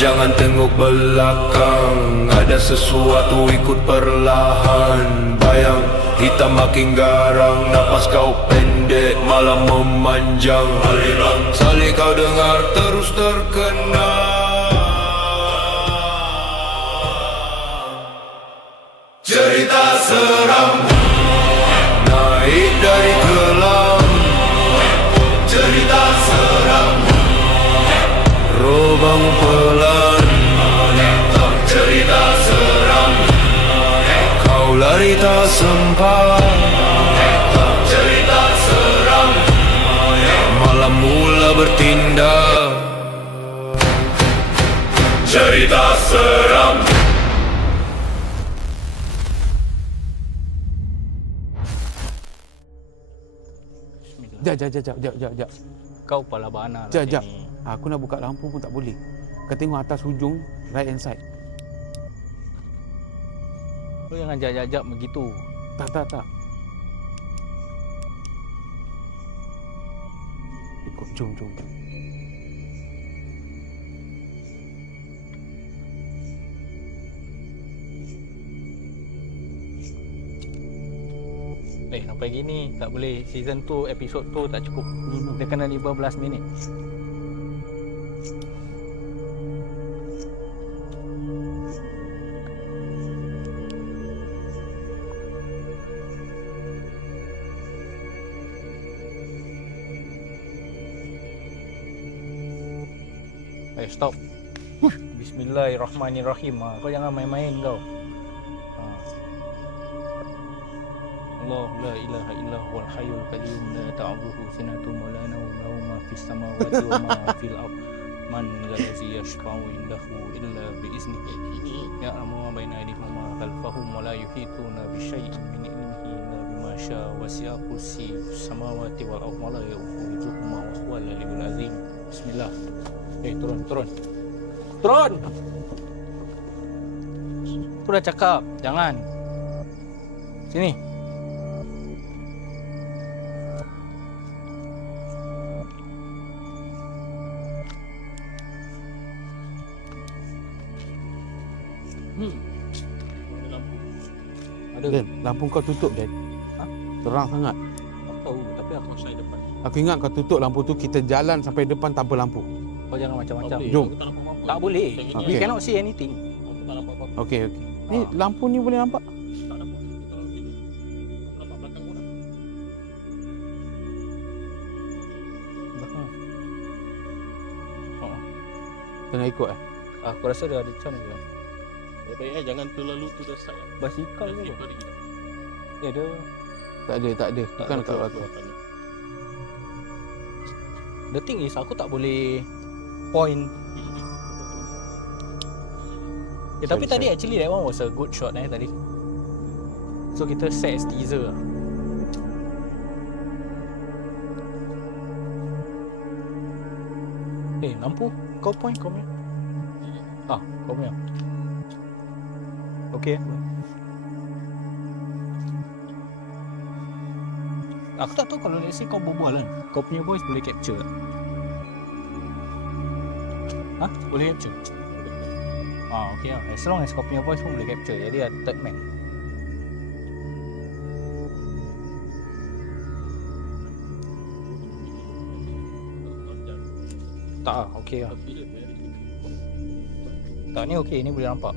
Jangan tengok belakang, ada sesuatu ikut perlahan. Bayang hitam makin garang, napas kau pendek malam memanjang. Aliran salih kau dengar terus terkenang. Cerita seram naik dari kelam. Cerita seram Robang pelan. Cerita seram kau lari tak sempat. Cerita seram malam mula bertindak. Cerita seram. Jap. Kau pala bana lah Jap. sini. Aku nak buka lampu pun tak boleh. Kau tengok atas hujung, right hand side. Kau jangan jap begitu. Tak. Ikut, jom. Sampai gini tak boleh. Season 2 episode 2 tak cukup. Dia kena 15 minit. Stop. Bismillahirrahmanirrahim. Kau jangan main-main kau. Allah la ilaha illa huwal hayyul qayyum la ta'khudhuhu sinatun wa la nawm lahu ma fis samawati wa ma fil ard man allazi yashfa'u indahu illa bi iznihi ya'lamu ma baina aydihim wa ma khalfahum wa la yuhituna bi syai'in min ilmihi illa bima syaa wasi'a kursiyyuhu samawati wal ard wa la yu'jizuhu ma huwa al-'aliyyul 'azim. Bismillah. Turun. Tu dah cakap, jangan. Sini. Ada. Dan lampu kau tutup, Dan. Ha? Terang sangat. Aku tahu, tapi aku saya depan. Aku ingat kau tutup lampu tu, kita jalan sampai depan tanpa lampu. Kau jangan macam-macam. Jom. Tak boleh. Okay. We cannot see anything. Okey. Ni lampu ni boleh nampak? Belakang. Tengah ikut Aku rasa dia ada macam ni. Baik jangan terlalu to the side. Basikal ke? Ya ada. Tak ada. Bukan kat belakang. The thing is aku tak boleh point. Tapi tadi actually that one was a good shot tadi. So kita set as teaser lah. Lampu kau point kau punya. Kau punya. Okay. Aku tak tahu kalau let's say kau berbual kan, kau punya voice boleh capture tak? Boleh capture? Okay lah. As long as kau punya voice pun boleh capture. Jadi ada third man. Tak lah, okay lah. Tak, ni okay, ni boleh nampak.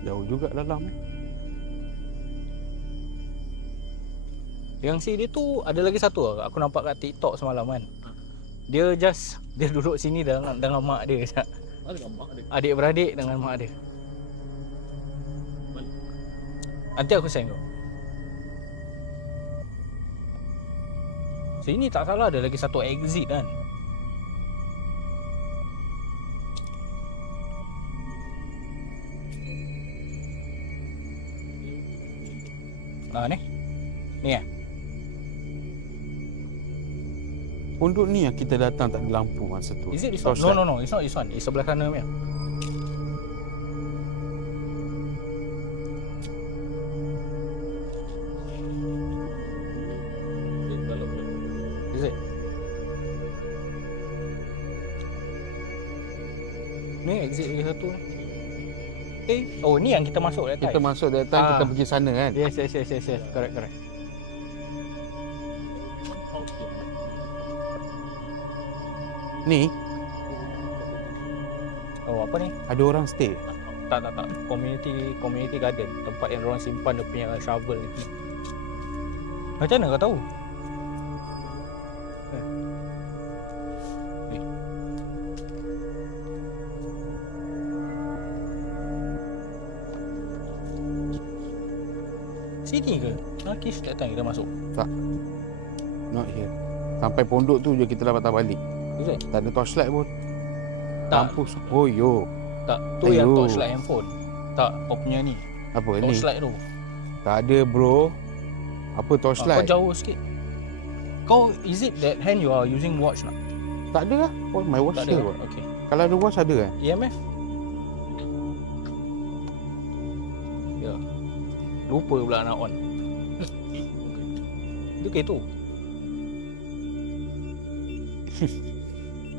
Jauh juga dalam Yang si dia tu ada lagi satu lah. Aku nampak kat TikTok semalam kan. Dia duduk sini dengan mak dia. Adik beradik dengan mak dia. Nanti aku send kau. Sini tak salah ada lagi satu exit kan. Ni Pondok ni yang kita datang tak ada lampu masa tu. Is it this one? No, it's not this one. It's sebelah kanan punya. Is it? exit lagi satu. Oh ni yang kita masuk that time. Kita masuk that time, kita pergi sana kan. Yes. Correct. Ni Oh apa ni? ada orang stay. Tak. Community garden. Tempat yang orang simpan dia punya shovel ni. Macam mana kau tahu? Sini ke? Nakis that time kita masuk. Not here. Sampai pondok tu je kita dah patah balik. Is it? Tak ada torchlight pun. Tak. Kampus. Oh yo. Tak, tu yang Ayo. torchlight handphone. Tak, kau punya ni. Apa ni? Torchlight tu. Tak ada bro. Apa Kau torchlight? jauh sikit. Kau, is it that hand you are using watch nak? Tak ada lah. Oh, my watch Tak here. ada. Okay. Kalau ada watch ada kan? EMF? Ya. Lupa pula nak on. Itu ke tu?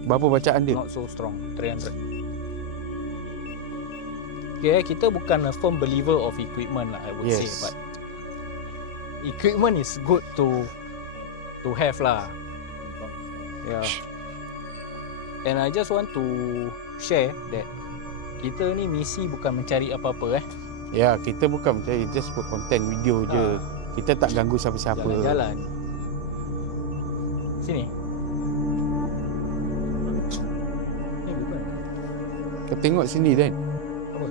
Berapa bacaan dia? Not so strong. 300. Okay, kita bukan a firm believer of equipment lah, I would say, Yes. but equipment is good to have lah. Yeah. And I just want to share that kita ni misi bukan mencari apa-apa Ya, kita bukan mencari, just buat konten video je. Kita tak ganggu siapa-siapa. Jalan-jalan. Sini. Ni bukan. Kau tengok sini Dan. Apa?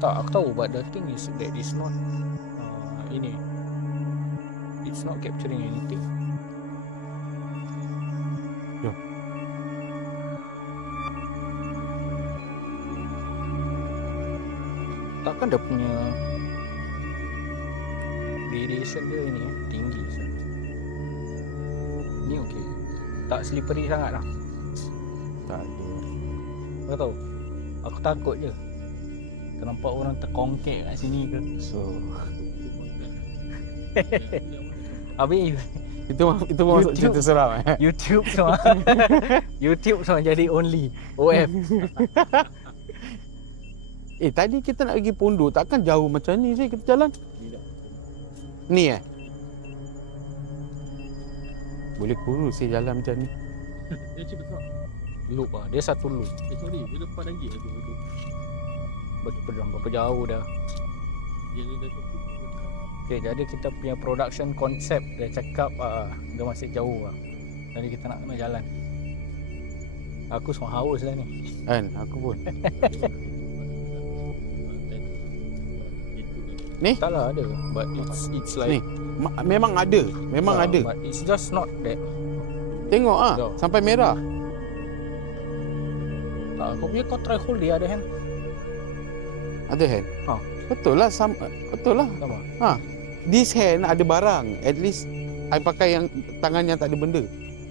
Tak, aku tahu, but the thing is that it's not ini. It's not capturing anything. Jom. Takkan dia punya radiation dia ini tinggi sangat. Ni okey. Tak slippery sangat lah. Tak ada. Kau tahu? Aku takut je. Ternampak orang terkongkek kat sini ke. So, Habis itu masuk YouTube. cerita seram YouTube semua YouTube semua jadi only OF. Tadi kita nak pergi pondok, takkan jauh macam ni sih kita jalan. Ni boleh kurus sih jalan macam ni. Dia cerita besar. Loop lah. Dia satu loop. Sorry, dia depan lagi aku duduk. Berapa jauh dah. Dia dah tu. Okay, jadi kita punya production concept dia cakap dia masih jauh lah. Jadi kita nak kena jalan. Aku semua haus dah ni. Kan, aku pun. Ni? Tak lah ada. But it's like Ni. Memang ada. Memang ada. But it's just not that. Tengok Jauh. sampai merah. Tak, kau punya kau try hold the other hand. Ada hand. Ha. Betul lah. Betul lah. Sama. This hand ada barang. At least I pakai yang tangan yang tak ada benda.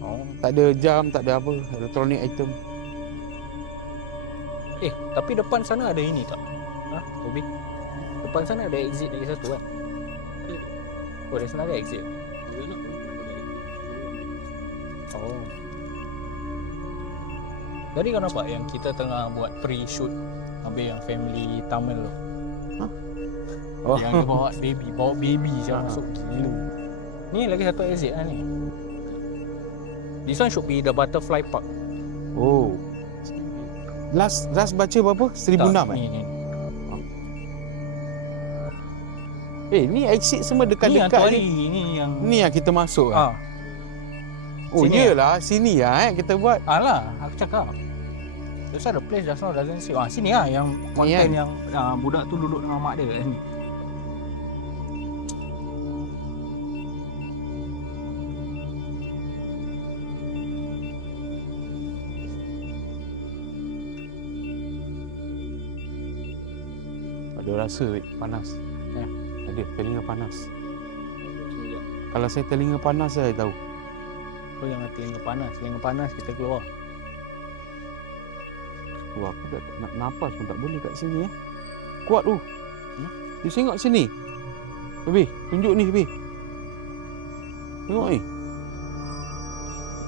Oh. Tak ada jam, tak ada apa. Electronic item. Tapi depan sana ada ini tak? Tobi? Depan sana ada exit lagi satu kan? Oh, there's another exit. Oh. Tadi kau nampak yang kita tengah buat pre-shoot habis yang family Tamil tu. Oh. Yang dia bawa baby je masuk gila. Ni lagi satu exit lah ni. This one should be the butterfly park. Oh. Last baca berapa? 1,006 Ni. Ni exit semua Ni yang dekat-dekat tu hari ni. ni yang Ni yang kita masuk Oh, sini iyalah, sini lah kita buat. Alah, aku cakap. That's why the place just now doesn't see. Sini lah yang konten yang budak tu duduk dengan mak dia kat sini. Ada rasa panas. Ada telinga panas. Kalau saya telinga panas saya tahu. Kau jangan telinga panas kita keluar. Wah, aku dah nak nafas pun tak boleh kat sini Kuat tu. Dia tengok sini. Habis, tunjuk ni habis. Tengok ni.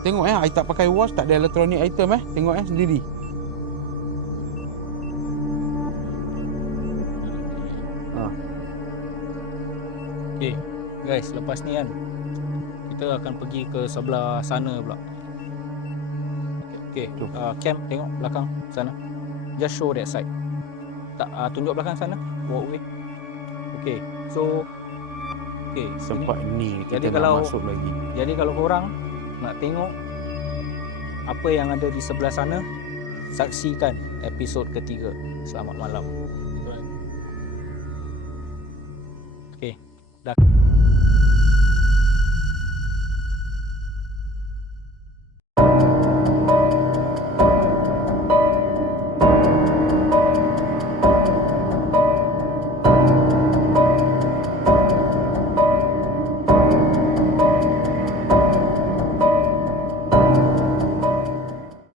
Tengok I tak pakai watch, tak ada electronic item Tengok sendiri. Okay guys, lepas ni kan kita akan pergi ke sebelah sana pula. Okay, Cam tengok belakang sana. Just show that side. Tak tunjuk belakang sana. Walkway. Okay, so Sempat ni kita Jadi nak kalau- masuk lagi. Jadi kalau korang nak tengok apa yang ada di sebelah sana, saksikan episod ketiga. Selamat malam. Okay.